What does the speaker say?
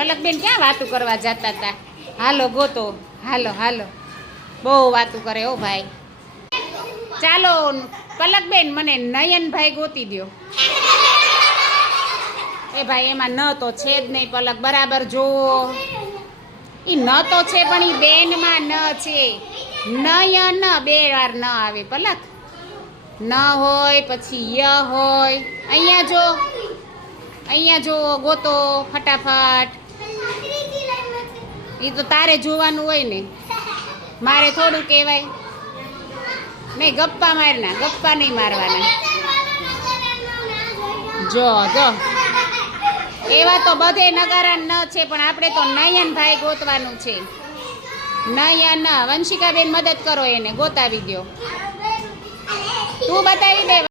પલકબેન ક્યાં વાતું કરવા જતા હતા? હાલો ગોતો, હાલો હાલો, બહુ વાતું કરે ઓ ભાઈ. ચાલો પલકબેન, મને નયનભાઈ ગોતી દ્યો. એ ભાઈ એમાં ન તો છે જ નહીં પલક, બરાબર જોવો. એ ન તો છે પણ એ બેનમાં ન છે. નયન બે વાર ન આવે પલક. ન હોય પછી ય હોય. અહીંયા જો ગોતો ફટાફટ. એ તો તારે જોવાનું હોય ને, મારે થોડું કહેવાય નહીં. ગપ્પા મારના, ગપ્પા નહીં મારવાના. જો જો એવા તો બધે નગારા ન છે, પણ આપણે તો નયનભાઈ ગોતવાનું છે. નયન. વંશિકાબેન મદદ કરો, એને ગોતાવી દો. તું બતાવી દે.